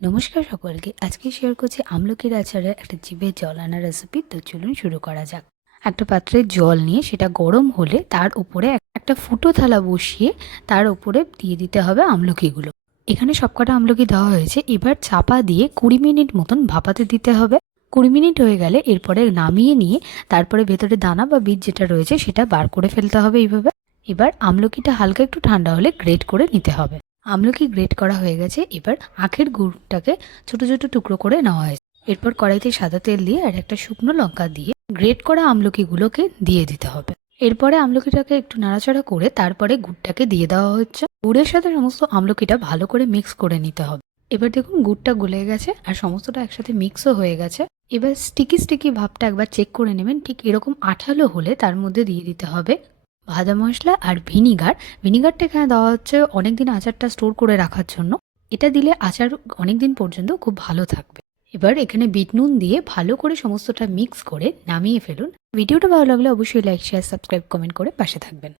নমস্কার সকলকে। আজকে শেয়ার করছি আমলকির আচারের একটা জিভে জল আনা রেসিপি। তো চলুন শুরু করা যাক। একটা পাত্রে জল নিয়ে সেটা গরম হলে তার উপরে একটা ফুটো থালা বসিয়ে তার উপরে দিয়ে দিতে হবে আমলকিগুলো। এখানে সবকটা আমলকি দেওয়া হয়েছে। এবার চাপা দিয়ে 20 মিনিট মতন ভাপাতে দিতে হবে। 20 মিনিট হয়ে গেলে এরপরে নামিয়ে নিয়ে তারপরে ভেতরে দানা বা বীজ যেটা রয়েছে সেটা বার করে ফেলতে হবে এইভাবে। এবার আমলকিটা হালকা একটু ঠান্ডা হলে গ্রেট করে নিতে হবে। আমলকি গ্রেট করা হয়ে গেছে। এবার আখের গুড়টাকে ছোট ছোট টুকরো করে নেওয়া হয়েছে। এরপর কড়াইতে সাদা তেল দিয়ে আর একটা শুকনো লঙ্কা দিয়ে গ্রেট করা আমলকিগুলোকে দিয়ে দিতে হবে। এরপরে আমলকিটাকে একটু নাড়াচাড়া করে তারপরে গুড়টাকে দিয়ে দেওয়া হচ্ছে। গুড়ের সাথে সমস্ত আমলকিটা ভালো করে মিক্স করে নিতে হবে। এবার দেখুন গুড়টা গলে গেছে আর সমস্তটা একসাথে মিক্সও হয়ে গেছে। এবার স্টিকি স্টিকি ভাবটা একবার চেক করে নেবেন। ঠিক এরকম আঠালো হলে তার মধ্যে দিয়ে দিতে হবে ভাজা মশলা আর ভিনিগার। ভিনিগারটা এখানে দেওয়া হচ্ছে অনেকদিন আচারটা স্টোর করে রাখার জন্য। এটা দিলে আচার অনেকদিন পর্যন্ত খুব ভালো থাকবে। এবার এখানে বিট নুন দিয়ে ভালো করে সমস্তটা মিক্স করে নামিয়ে ফেলুন। ভিডিওটা ভালো লাগলে অবশ্যই লাইক, শেয়ার, সাবস্ক্রাইব, কমেন্ট করে পাশে থাকবেন।